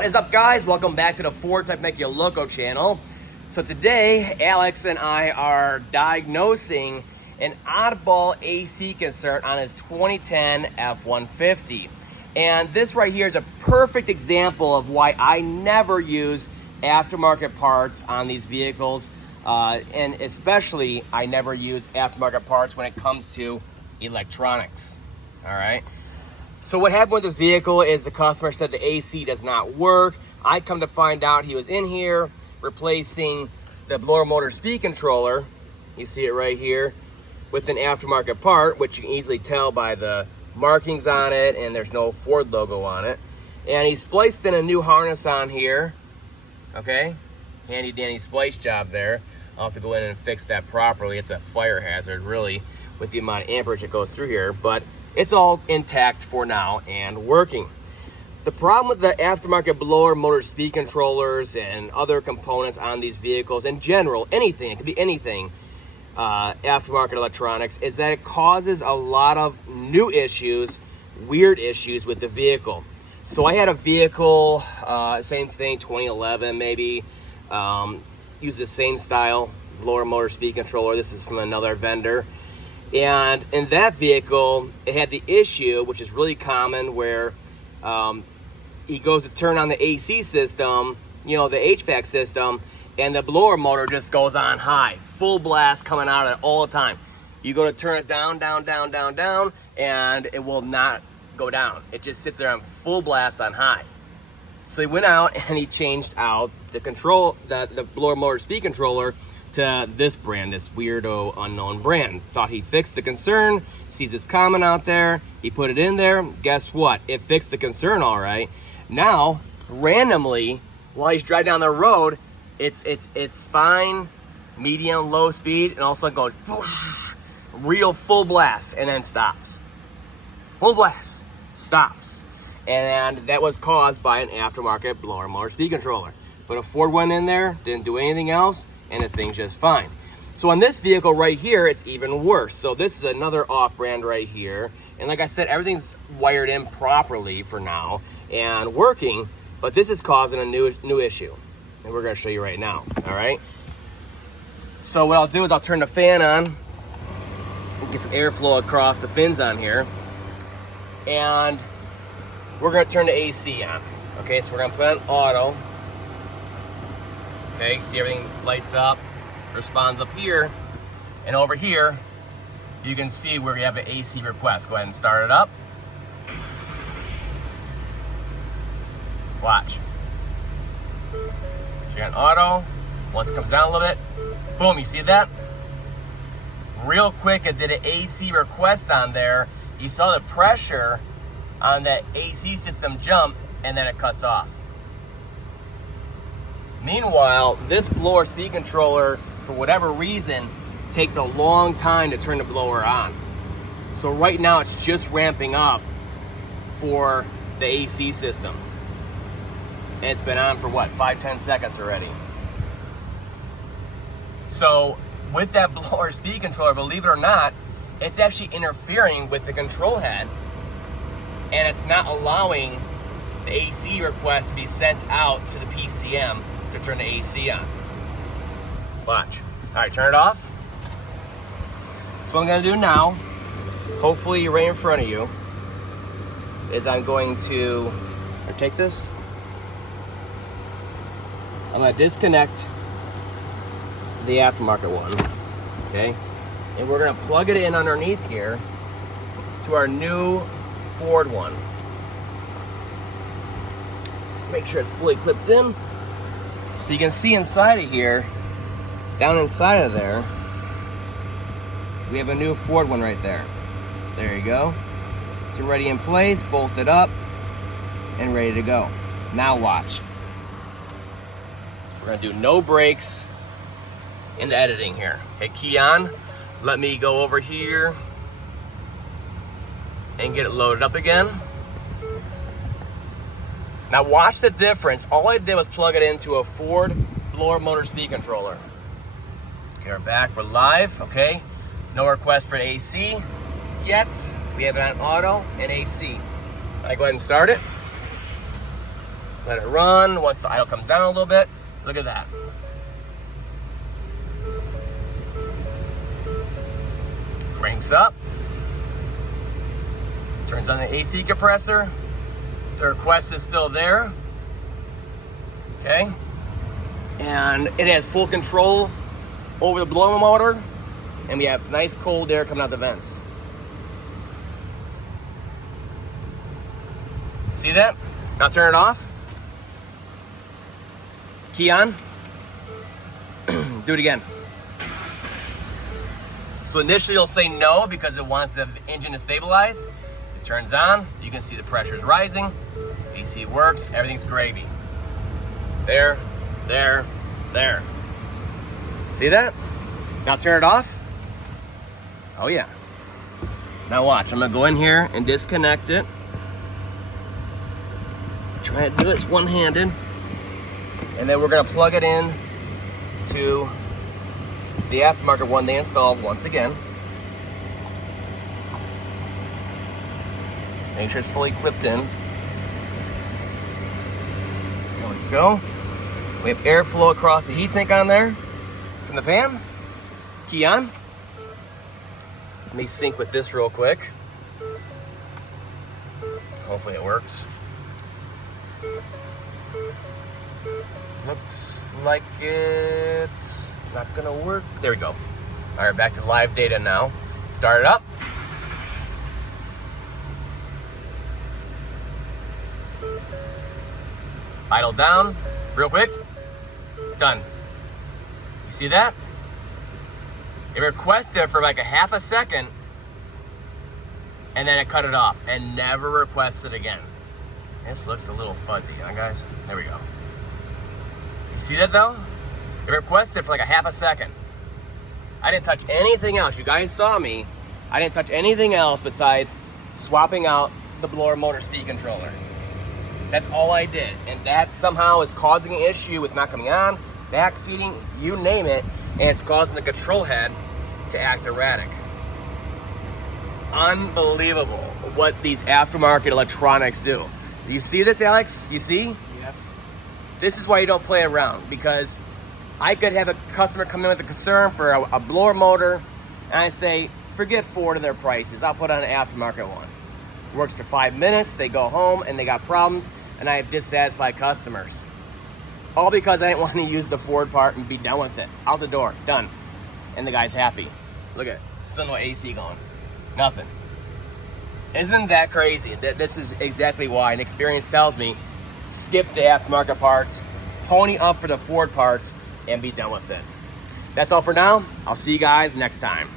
What is up, guys? Welcome back to the FordTechMakuloco channel. So today, Alex and I are diagnosing an oddball AC concern on his 2010 F-150. And this right here is a perfect example of why I never use aftermarket parts on these vehicles. And especially, I never use aftermarket parts when it comes to electronics. All right. So what happened with this vehicle is the customer said the AC does not work. I come to find out he was in here replacing the blower motor speed controller. You see it right here with an aftermarket part, which you can easily tell by the markings on it, and there's no Ford logo on it. And he spliced in a new harness on here. Okay, handy dandy splice job there. I'll have to go in and fix that properly. It's a fire hazard really with the amount of amperage that goes through here, but it's all intact for now and working. The problem with the aftermarket blower motor speed controllers and other components on these vehicles in general, anything, it could be anything, aftermarket electronics, is that it causes a lot of new issues, weird issues with the vehicle. So I had a vehicle, same thing, 2011 maybe, use the same style blower motor speed controller. This is from another vendor. And in that vehicle, it had the issue, which is really common, where he goes to turn on the AC system, you know, the HVAC system, and the blower motor just goes on high, full blast coming out of it all the time. You go to turn it down, down, down, down, down, and it will not go down. It just sits there on full blast on high. So he went out and he changed out the control, the blower motor speed controller to this brand, this weirdo unknown brand. Thought he fixed the concern, sees it's common out there, he put it in there. Guess what? It fixed the concern all right. Now, randomly, while he's driving down the road, it's fine, medium, low speed, and all of a sudden goes whoosh, real full blast, and then stops. Full blast, stops. And that was caused by an aftermarket blower motor speed controller. But a Ford went in there, didn't do anything else, and the thing's just fine. So on this vehicle right here, it's even worse. So this is another off-brand right here. And like I said, everything's wired in properly for now and working, but this is causing a new issue. And we're gonna show you right now, all right? So what I'll do is I'll turn the fan on, get some airflow across the fins on here, and we're gonna turn the AC on. Okay, so we're gonna put on auto. Okay, see everything lights up, responds up here, and over here, you can see where we have an AC request. Go ahead and start it up. Watch. You're on auto. Once it comes down a little bit, boom, you see that? Real quick, it did an AC request on there. You saw the pressure on that AC system jump, and then it cuts off. Meanwhile, this blower speed controller, for whatever reason, takes a long time to turn the blower on. So right now it's just ramping up for the AC system. And it's been on for what, 5-10 seconds already. So with that blower speed controller, believe it or not, it's actually interfering with the control head, and it's not allowing the AC request to be sent out to the PCM to turn the AC on. Watch. All right, turn it off. So what I'm gonna do now, hopefully right in front of you, is I'm going to take this. I'm gonna disconnect the aftermarket one, okay? And we're gonna plug it in underneath here to our new Ford one. Make sure it's fully clipped in. So you can see inside of here, down inside of there, we have a new Ford one right there. There you go. It's already in place, bolted up, and ready to go. Now watch. We're gonna do no brakes into editing here. Okay, key on. Let me go over here and get it loaded up again. Now watch the difference. All I did was plug it into a Ford blower motor speed controller. Okay, we're back, we're live, okay? No request for AC yet. We have it on auto and AC. All right, go ahead and start it. Let it run. Once the idle comes down a little bit, look at that. Cranks up. Turns on the AC compressor. The request is still there. Okay. And it has full control over the blower motor. And we have nice cold air coming out the vents. See that? Now turn it off. Key on. Do it again. So initially it'll say no because it wants the engine to stabilize. It turns on. You can see the pressure's rising. AC works. Everything's gravy. There, there, there. See that? Now turn it off. Oh yeah. Now watch. I'm gonna go in here and disconnect it. Try to do this one-handed. And then we're gonna plug it in to the aftermarket one they installed once again. Make sure it's fully clipped in. There we go. We have airflow across the heatsink on there from the fan. Key on. Let me sync with this real quick. Hopefully it works. Looks like it's not gonna work. There we go. All right, back to live data now. Start it up. Idle down, real quick. Done. You see that? It requested for like a half a second, and then it cut it off and never requested again. This looks a little fuzzy, huh guys? There we go. You see that though? It requested for like a half a second. I didn't touch anything else. You guys saw me. I didn't touch anything else besides swapping out the blower motor speed controller. That's all I did. And that somehow is causing an issue with not coming on, backfeeding, you name it, and it's causing the control head to act erratic. Unbelievable what these aftermarket electronics do. You see this, Alex? You see? Yep. This is why you don't play around, because I could have a customer come in with a concern for a blower motor, and I say, forget Ford and their prices. I'll put on an aftermarket one. Works for 5 minutes, they go home, and they got problems, and I have dissatisfied customers. All because I didn't want to use the Ford part and be done with it. Out the door, done. And the guy's happy. Look at it, still no AC going. Nothing. Isn't that crazy? This is exactly why, and experience tells me, skip the aftermarket parts, pony up for the Ford parts, and be done with it. That's all for now. I'll see you guys next time.